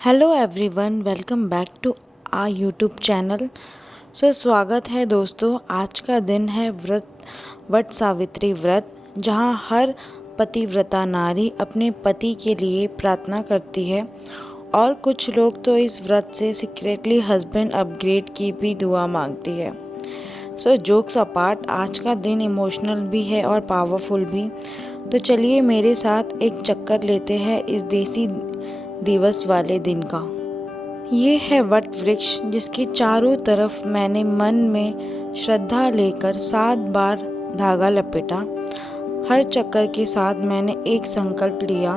Hello everyone, welcome back to a YouTube channel. स्वागत है दोस्तों। आज का दिन है वट सावित्री व्रत, जहां हर पतिव्रता नारी अपने पति के लिए प्रार्थना करती है और कुछ लोग तो इस व्रत से सीक्रेटली हस्बैंड अपग्रेड की भी दुआ मांगती है। जोक्स अपार्ट, आज का दिन इमोशनल भी है और पावरफुल भी। तो चलिए मेरे साथ एक चक्कर लेते हैं इस देसी दिवस वाले दिन का। ये है वट वृक्ष, जिसके चारों तरफ मैंने मन में श्रद्धा लेकर 7 बार धागा लपेटा। हर चक्कर के साथ मैंने एक संकल्प लिया,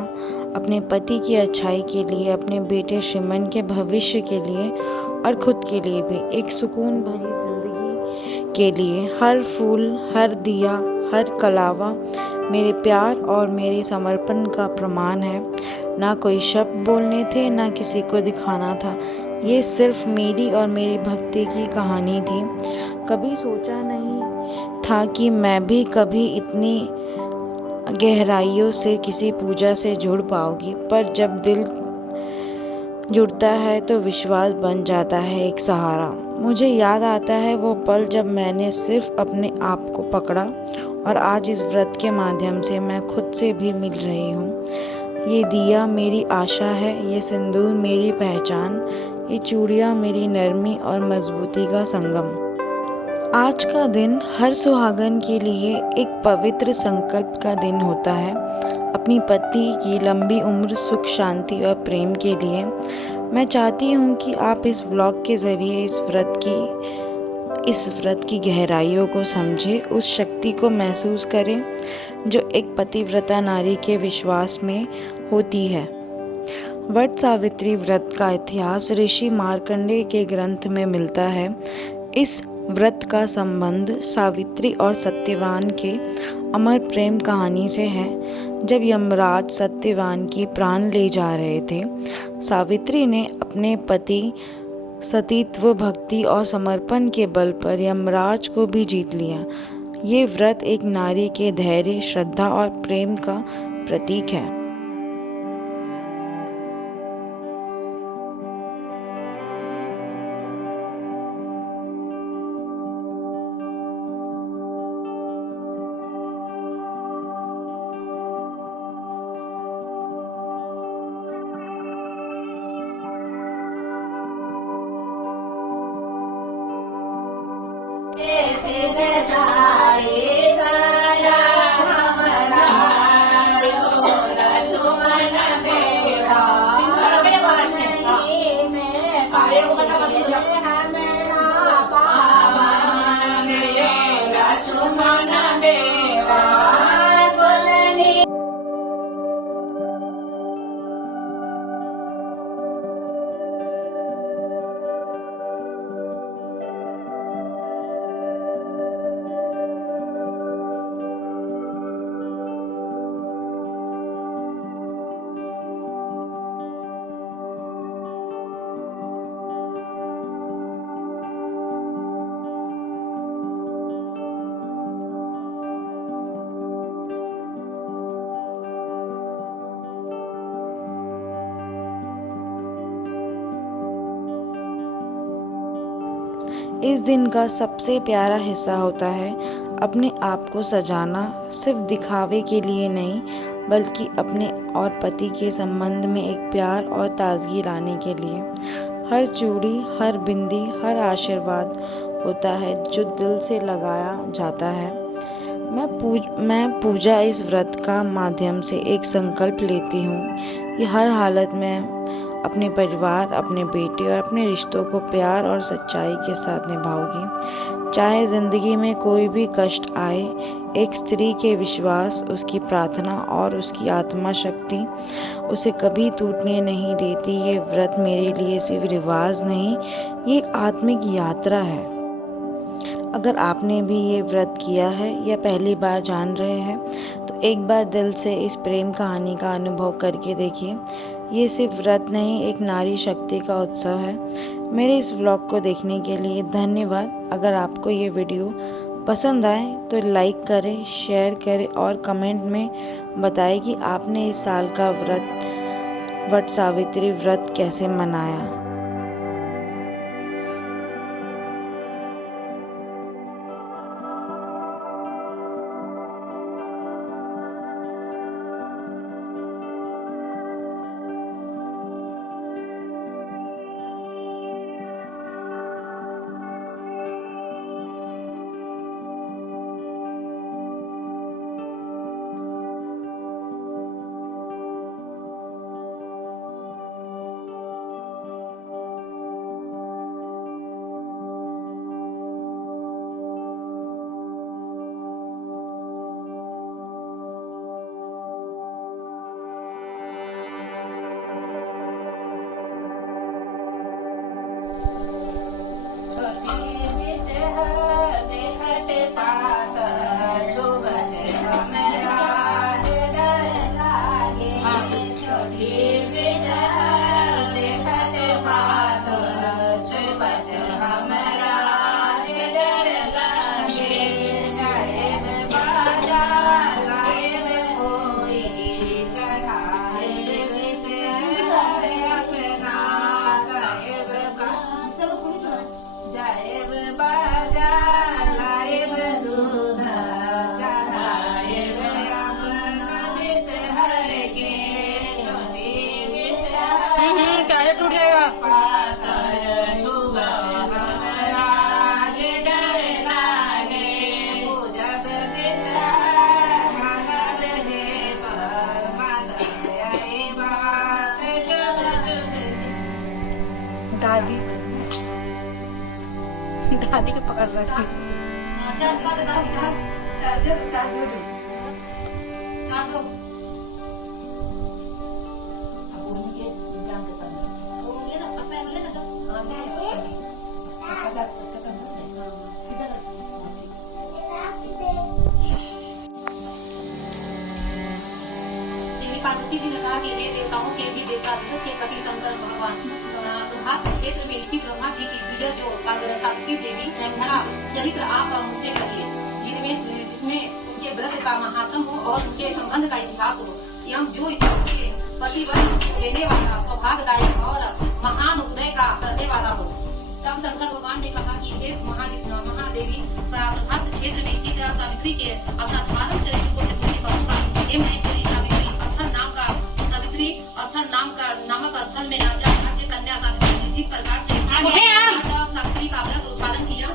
अपने पति की अच्छाई के लिए, अपने बेटे श्रीमन के भविष्य के लिए और खुद के लिए भी, एक सुकून भरी जिंदगी के लिए। हर फूल, हर दिया, हर कलावा मेरे प्यार और मेरे समर्पण का प्रमाण है। ना कोई शब्द बोलने थे, ना किसी को दिखाना था। ये सिर्फ मेरी और मेरी भक्ति की कहानी थी। कभी सोचा नहीं था कि मैं भी कभी इतनी गहराइयों से किसी पूजा से जुड़ पाऊंगी, पर जब दिल जुड़ता है तो विश्वास बन जाता है एक सहारा। मुझे याद आता है वो पल जब मैंने सिर्फ अपने आप को पकड़ा, और आज इस व्रत के माध्यम से मैं खुद से भी मिल रही हूँ। ये दिया मेरी आशा है, ये सिंदूर मेरी पहचान, ये चूड़ियाँ मेरी नरमी और मजबूती का संगम। आज का दिन हर सुहागन के लिए एक पवित्र संकल्प का दिन होता है, अपनी पति की लंबी उम्र, सुख, शांति और प्रेम के लिए। मैं चाहती हूँ कि आप इस व्लॉग के ज़रिए इस व्रत की गहराइयों को समझें, उस शक्ति को महसूस करें जो एक पतिव्रता नारी के विश्वास में होती है। वट सावित्री व्रत का इतिहास ऋषि मार्कंडेय के ग्रंथ में मिलता है। इस व्रत का संबंध सावित्री और सत्यवान के अमर प्रेम कहानी से है। जब यमराज सत्यवान की प्राण ले जा रहे थे, सावित्री ने अपने पति सतीत्व, भक्ति और समर्पण के बल पर यमराज को भी जीत लिया। ये व्रत एक नारी के धैर्य, श्रद्धा और प्रेम का प्रतीक है। इस दिन का सबसे प्यारा हिस्सा होता है अपने आप को सजाना, सिर्फ दिखावे के लिए नहीं, बल्कि अपने और पति के संबंध में एक प्यार और ताजगी लाने के लिए। हर चूड़ी, हर बिंदी, हर आशीर्वाद होता है जो दिल से लगाया जाता है। मैं पूजा इस व्रत का माध्यम से एक संकल्प लेती हूँ कि हर हालत में अपने परिवार, अपने बेटे और अपने रिश्तों को प्यार और सच्चाई के साथ निभाऊंगी। चाहे ज़िंदगी में कोई भी कष्ट आए, एक स्त्री के विश्वास, उसकी प्रार्थना और उसकी आत्मा शक्ति उसे कभी टूटने नहीं देती। ये व्रत मेरे लिए सिर्फ रिवाज नहीं, ये एक आत्मिक यात्रा है। अगर आपने भी ये व्रत किया है या पहली बार जान रहे हैं, तो एक बार दिल से इस प्रेम कहानी का अनुभव करके देखिए। ये सिर्फ व्रत नहीं, एक नारी शक्ति का उत्सव है। मेरे इस व्लॉग को देखने के लिए धन्यवाद। अगर आपको ये वीडियो पसंद आए तो लाइक करें, शेयर करें और कमेंट में बताएं कि आपने इस साल का व्रत वट सावित्री व्रत कैसे मनाया। टूट जाएगा। दादी दादी के पकड़ रखी। पार्वती जी ने कहा कि हे देवताओं के भी देवता के पति शंकर भगवान प्रभास क्षेत्र में स्थित ब्रह्मा जी की प्रिय जो सावित्री देवी ब्रह्मणा चरित्र आप मुझसे कहिए, जिसमें उनके व्रत का महात्म हो और उनके संबंध का इतिहास हो, एवं जो इसके पतिवन देने वाला सौभाग्यदायक और महान उदय का करने वाला हो। तब शंकर भगवान ने कहा कि हे महादेवी प्रभास क्षेत्र में स्थित सावित्री के असाधारण चरित्र को मैं तुम्हें कहूँगा। हे महेश्वरी सावित्री स्थल नामक स्थल में राजा राज्य कन्या सावित्री ने जिस प्रकार से सावित्री का व्रत उत्पादन किया,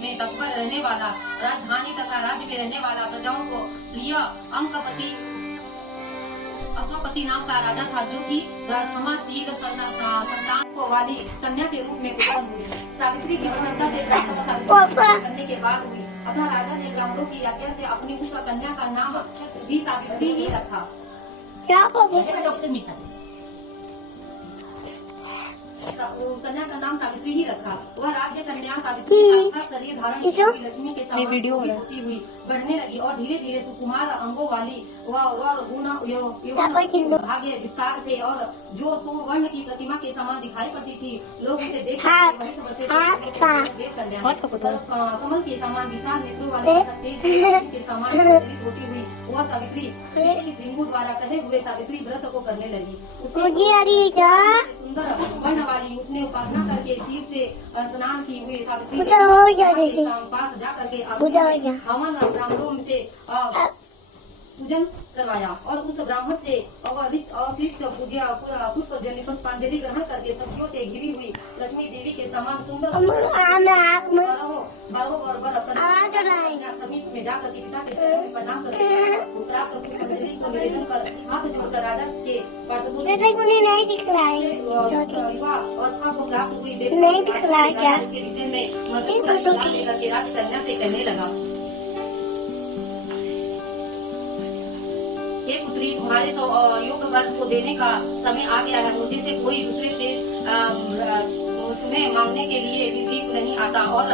में तत्पर रहने वाला राजधानी तथा राज्य में रहने वाला प्रजाओं को प्रिय अंकपति अश्वपति नाम का राजा था, जो कि क्षमाशील संतान को वाली कन्या के रूप में उत्पन्न हुई। सावित्री की प्रसन्नता से करने के बाद हुई, अतः राजा ने ब्राह्मणों की आज्ञा से अपनी उस कन्या का नाम भी सावित्री ही रखा। कन्या का नाम सावित्री ही रखा। वह राज्य कन्या सावित्री साक्षात शरीर धारण की लक्ष्मी के साथ होती हुई बढ़ने लगी और धीरे धीरे सुकुमार अंगों वाली भाग्य विस्तार थे और जो सुवर्ण की प्रतिमा के समान दिखाई पड़ती थी। लोग उसे देख कमल के समान विशाल नेत्रों वाले तेज के समान होती हुई वह सावित्री भृंगु द्वारा कहे हुए सावित्री व्रत को करने लगी। सुंदर वर्ण वाली उसने उपासना करके शीर से स्नान की हुई सावित्री पास जा करके हवन ब्राह्मणों से पूजन करवाया और उस ब्राह्मण से अवशिष्ट पुष्पांजलि ग्रहण करके सब्जियों से घिरी हुई लक्ष्मी देवी के समान सुंदर समीप में जाकर के पिता के चरणों में प्रणाम करके प्राप्त पुष्पांजलि को निवेदन कर हाथ जोड़कर राजा के पार्षदों अवस्था को प्राप्त हुई के विषय में राज कन्या से कहने लगा, हे पुत्री, तुम्हारे योग वर्ग को देने का समय आ गया है। मुझे से कोई दूसरे से तुम्हें मांगने के लिए भी नहीं आता और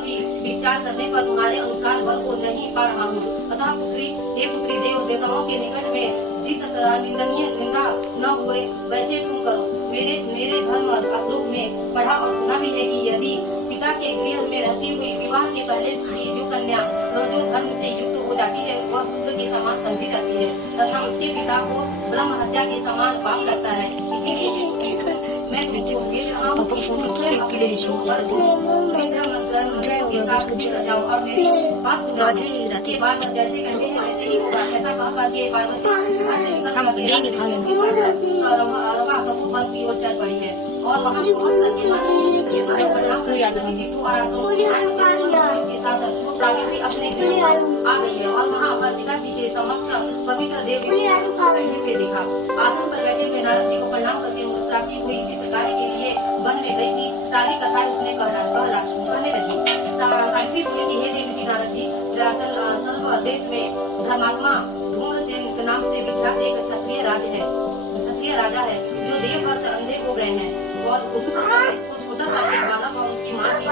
भी विस्तार करने पर तुम्हारे अनुसार वर को नहीं पा रहा हूँ। अतः पुत्री, हे पुत्री, देवताओं के निकट में जिस निंदा न हुए वैसे तुम करो। मेरे धर्म शास्त्रों में पढ़ा और सुना भी है कि यदि पिता के गृह में रहती हुई विवाह के पहले ही जो कन्या जो धर्म से युक्त हो जाती है वह शूद्र के समान समझी जाती है तथा उसके पिता को ब्रह्म हत्या के समान पाप लगता है। इसीलिए मैं तुमको भेज रहा हूँ कि तुम स्वयं अपने के साथ जाओ और मेरी बात सुनो। इसके बाद जैसे कहते हैं वैसे ही होगा। ऐसा कह करके पार्वती वन की ओर चल पड़ी है और वहाँ पहुँच करके के साथ सावित्री अपने गृह आ गई है और वहाँ पर पिताजी के समक्ष पवित्र देव बैठे हुए देखा। आसन पर बैठे हुए नारद जी को प्रणाम करके मुस्कुराती हुई जिस कार्य के लिए वन में गई थी सारी कथाएं उसने कहने लगी। सावित्री बोली कि हे देवी नारद जी, सर्व देश में धर्मात्मा धूम्रसेन के नाम से विख्यात एक क्षत्रिय राजा है जो देव का अंधे हो गए हैं और छोटा सा एक बालक और उसकी माँ थी।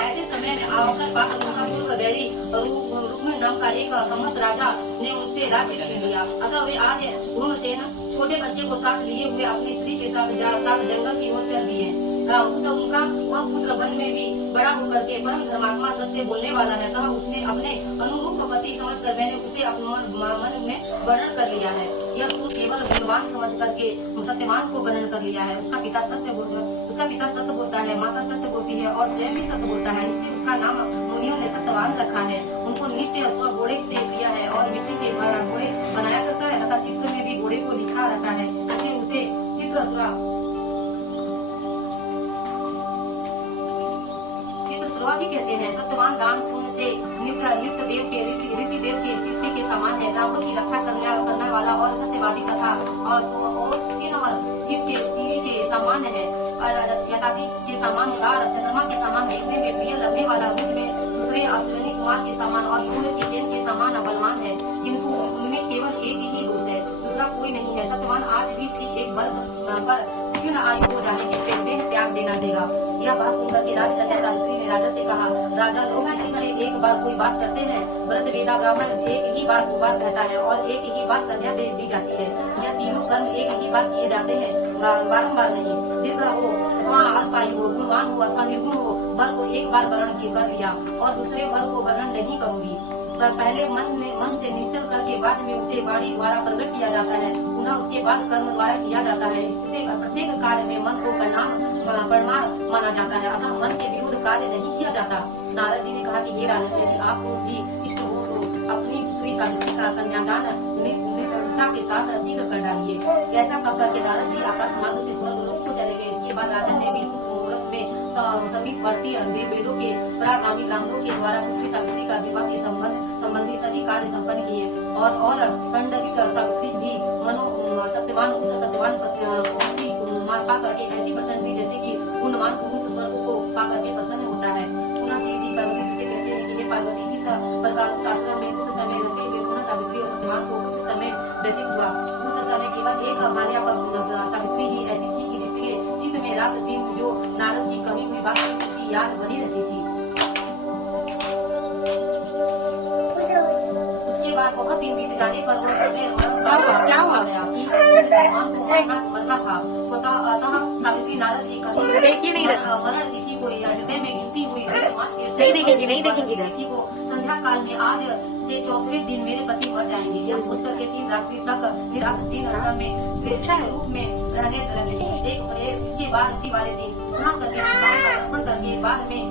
ऐसे समय में अवसर पाकर महापूर्व बैरी रुक्म नाम का एक सम्मत राजा ने उनसे राज्य छीन लिया। अतः वे आज धूम्रसेन छोटे बच्चे को साथ लिए हुए अपनी स्त्री के साथ जंगल की ओर चल दिए। उनका वह पुत्र वन में भी बड़ा होकर के परम धर्मात्मा सत्य बोलने वाला है। तब उसने अपने अनुरूप पति समझकर मैंने उसे अपने मन में वर्णन कर लिया है। यह सुन केवल गुणवान समझ करके सत्यवान को वर्णन कर लिया है। उसका पिता सत्य बोलता है, माता सत्य बोलती है और स्वयं भी सत्य बोलता है। इससे उसका नाम मुनियों ने सत्यवान रखा है। उनको नित्य स्व घोड़े से किया है और मिट्टी के घोड़े बनाया करता है तथा चित्र में भी घोड़े को लिखा रहता है। इससे उसे चित्रसुरा भी कहते हैं। सत्यवान दान पुण्य से नित्य देव के रीति देव के शिष्य के समान है। ब्राह्मणों की रक्षा करने वाला और सत्यवादी तथा और शिव के समान है। यथाति के समान उदार, चंद्रमा के समान देखने में प्रिय लगने वाला, रूप में दूसरे अश्विनी कुमार के समान और सूर्य के तेज के समान बलवान है। किंतु उनमें केवल एक ही दोष है, दूसरा कोई नहीं है। सत्यवान आज भी ठीक 1 वर्ष पर क्षीण आयु हो जाने के देह त्याग देना देगा। यह बात सुनकर के राजकन्या सावित्री ने राजा से कहा, राजा लोग किसी से एक बार कोई बात करते हैं। व्रत वेदा ब्राह्मण एक ही बात कहता है और एक ही बात कन्या दे दी जाती है। यह तीनों कर्म एक ही बात किए जाते हैं, बारंबार नहीं। दीर्घ हो वहाँ अल्पायु हो, गुणवान हो अथवा निर्गुण हो, वर को एक बार वर्णन कर लिया और दूसरे वर को वर्णन नहीं करूंगी। पहले मन से निश्चल करके बाद में उसे वाणी द्वारा प्रकट किया जाता है, पुनः उसके बाद कर्म द्वारा किया जाता है। इससे प्रत्येक कार्य में मन को परमार माना जाता है, अतः मन के विरुद्ध कार्य नहीं किया जाता। नारद जी ने कहा कि हे राजन, यदि आपको भी इष्ट हो तो अपनी पुत्री सावित्री का कन्यादान निर्भरता के साथ शीघ्र कर डालिए। ऐसा करके नारद जी आकाश मार्ग से स्वर्गलोक को चले गए। इसके बाद राजन ने भी मुहूर्त में समीपवर्ती वेदों के परागामी ब्राह्मणों के द्वारा पुत्री सावित्री का विवाह के संबंधी सभी कार्य संपन्न किए और पंडित सावित्री भी सत्यवान पति पा करके ऐसी प्रसन्न हुई जैसे कि गुणवान पुरुष स्वर्ग को पा करके प्रसन्न होता है। पुनः शिव जी पार्वती से कहते हैं कि पार्वती इस प्रकार शास्त्र में कुछ समय रहते हुए पुनः सावित्री और सत्यवान को कुछ समय व्यतीत हुआ। उस समय केवल एक भार्या सावित्री ही ऐसी थी कि जिसके चित्त में रात दिन जो नारद की कही हुई बात की याद बनी रहती थी। उसके बाद बहुत दिन बीत जाने पर वो समय क्या हुआ गया कि मरना था। अतः सावित्री नारद की कही मरण तिथि को हृदय में गिनती हुई नहीं देखेंगे तिथि को संध्या काल में आज से 4वें दिन मेरे पति मर जाएंगे। यह सोच करके 3 रात्रि तक निरात दिन में रूप में रहने लगे। इसके बाद वाले दिन स्नान करके अर्पण करके बाद में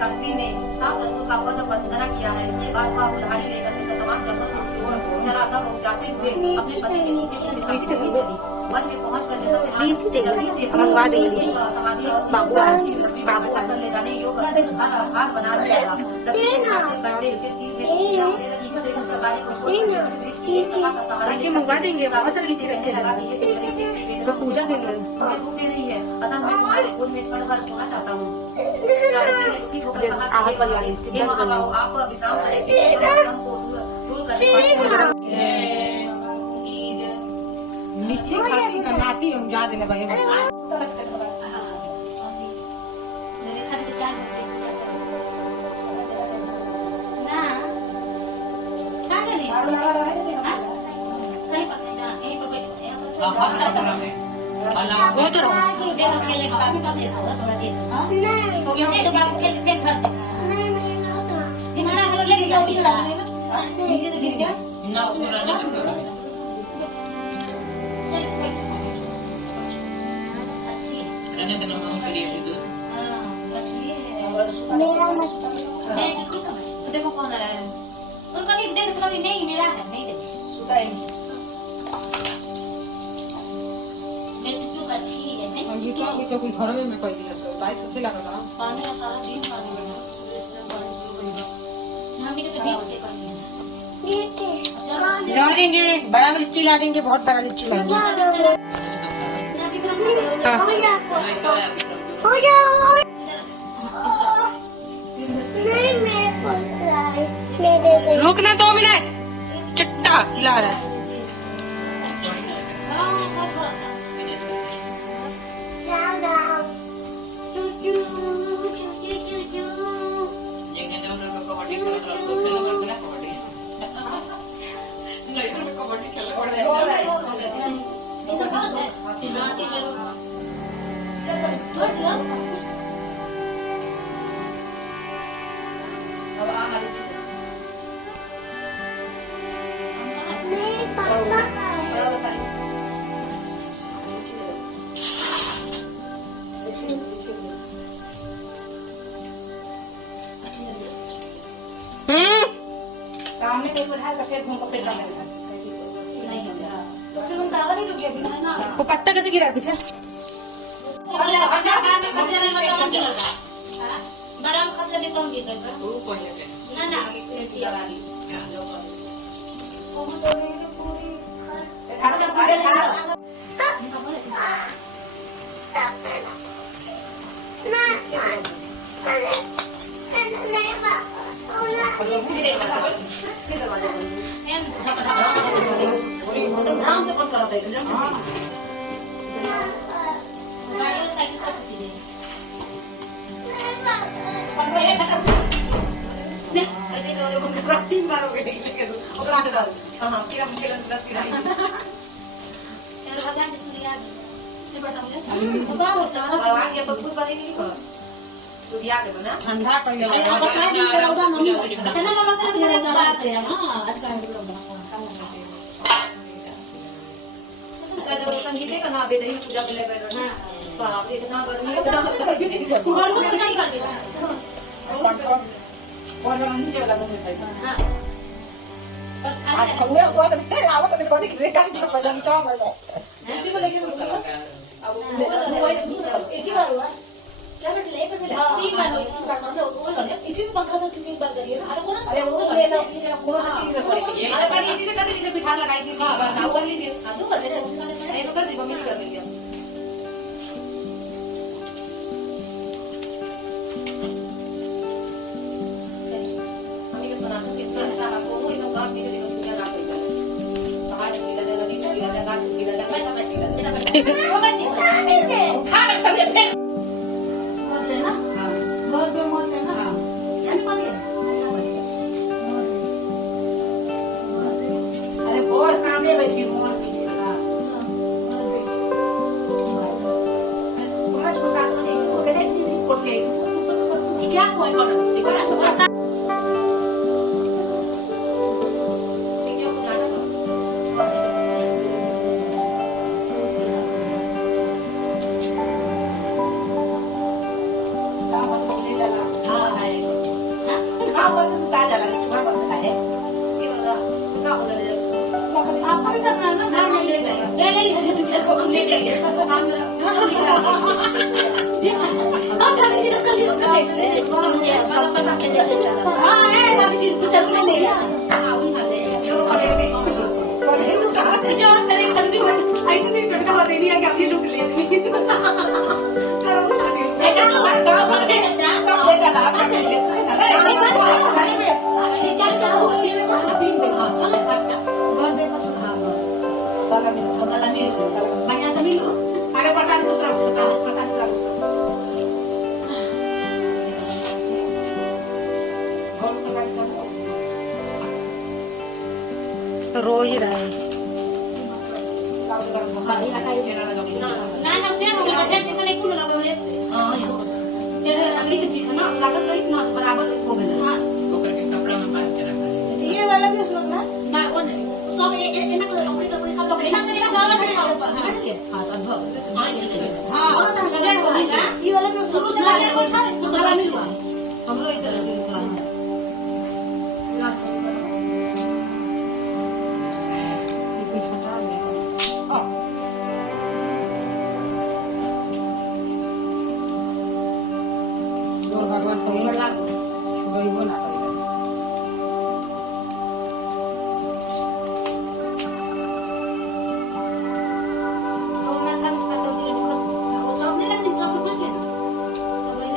सावित्री ने सास ससुर का पद वंदना किया है। इसके बाद वह उधारी लेकर सत्यवान जंगल की ओर चला। तब जाते हुए अपने पति के नीचे चली। वन में पहुंच कर जल्दी से समाधि कर ले जाने योग्य हार बना लिया। करोड़े उसके सिर में मंगवा देंगे, बहुत सारे लीची रखे लगा दिए पूजा के लिए। मुझे धूप दे रही है, अतः मैं तुम्हारे गोद में क्षण भर सोना चाहता हूँ। आप विश्राम करें, दूर लिट्टी खाती बनाती हूँ, याद है भाई। वो तो रहो देखो खेलने का बाकी कर देता होगा थोड़ा देर हो गया नहीं तो काम खेल खेल कर तुम्हारा घर लेके जाओ थोड़ा नीचे तो गिर गया ना पूरा नहीं अच्छी है रहने देना मम्मी के लिए भी हां अच्छी है मेरा मत तो देखो कौन आया है उनका नहीं देख तो नहीं मेरा है नहीं देख सुधा है अच्छी है नहीं ये क्या ये कोई घर में मैं कोई दिया सो बाइक से लगा रहा पानी का सारा दिन पानी बढ़ा इसमें पानी शुरू कर दिया मम्मी ने तो बीच के पानी नीचे ला देंगे बड़ा लीची ला देंगे बहुत बड़ा लीची लाएंगे हो गया नहीं मैं रुकना 2 मिनट चिट्टा हिला रहा है सामने कोई बैठा करके घूम को पैसा मिलता नहीं है तो फिर उनका आवाज नहीं रुक गया ना वो पत्ता कैसे गिरा पीछे गरम खसले भी कम गिर कर वो पहले ना ना आगे ऐसी लगा दी ध्यान से बंद करो साइकिल सब ऐसे करो 3 बार हो गए लेके दो और आगे डाल हां फिर हम खेलन प्लस गिराई चलो भगवान जिसने याद ये पर समझे बताओ भगवान ये तो खुद बने नहीं कर तो दिया के बना ठंडा कर लिया बसा दिन करोगा मम्मी इतना ना लगा तेरा बात है हां आज का सर संगीत का ना बेदरी पूजा के लिए कर ना बाप रे इतना गर्मी है इतना घर को कैसे कर देगा और नीचे वाला मुझे था हां आज हुए हुआ तो फिर आवत तो कोई रिकॉर्ड कर बदल तो बोले ऐसे को लेके अब एक ही बार हुआ क्या बेटे ले पर 3 बार वो लो इसी में पंखा से 3 बार करिए ना कौन सा वो ले लो कौन सा 3 बार करिए अरे करिए इसी से करते जैसे पिठा लगाई थी बस वो कर लीजिए हां दो कर दे नहीं तो कर दी मम्मी कर देंगे मम्मी के सुना तो कितना अच्छा आपको वो सब काम भी देखो पूजा ना कर पहाड़ की लगा नदी की लगा गाछ की लगा मैं सब ऐसे लगा वो मैं उठा रखता है ना घर पे मत है ना यानी कौन है अरे बहुत सामने बैठी मोर पीछे ना तुम्हारे को साथ में वो कहते हैं कोट के क्या कोई कर देखो ना तो सस्ता banyak seminggu ada perasaan perasaan रो ही रहा है अगली चीज है ना लागत करी ना बराबर हो गए हाँ तो करके कपड़ा में बांध के रखा है। ये वाला भी उसमें ना ना वो नहीं सब इतना को कपड़े सब लोग इतना से वाला भी ऊपर है ना हां तब हां और तो गजर हो गया ये वाला भी शुरू से लगा हुआ था गला मिलवा हम लोग इधर से निकला है भगवान को बड़ा गईबो ना करेगा। तो मैं था तो दिल को वो सब नहीं लगनी सब कुछ नहीं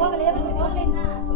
Boleh, boleh, boleh.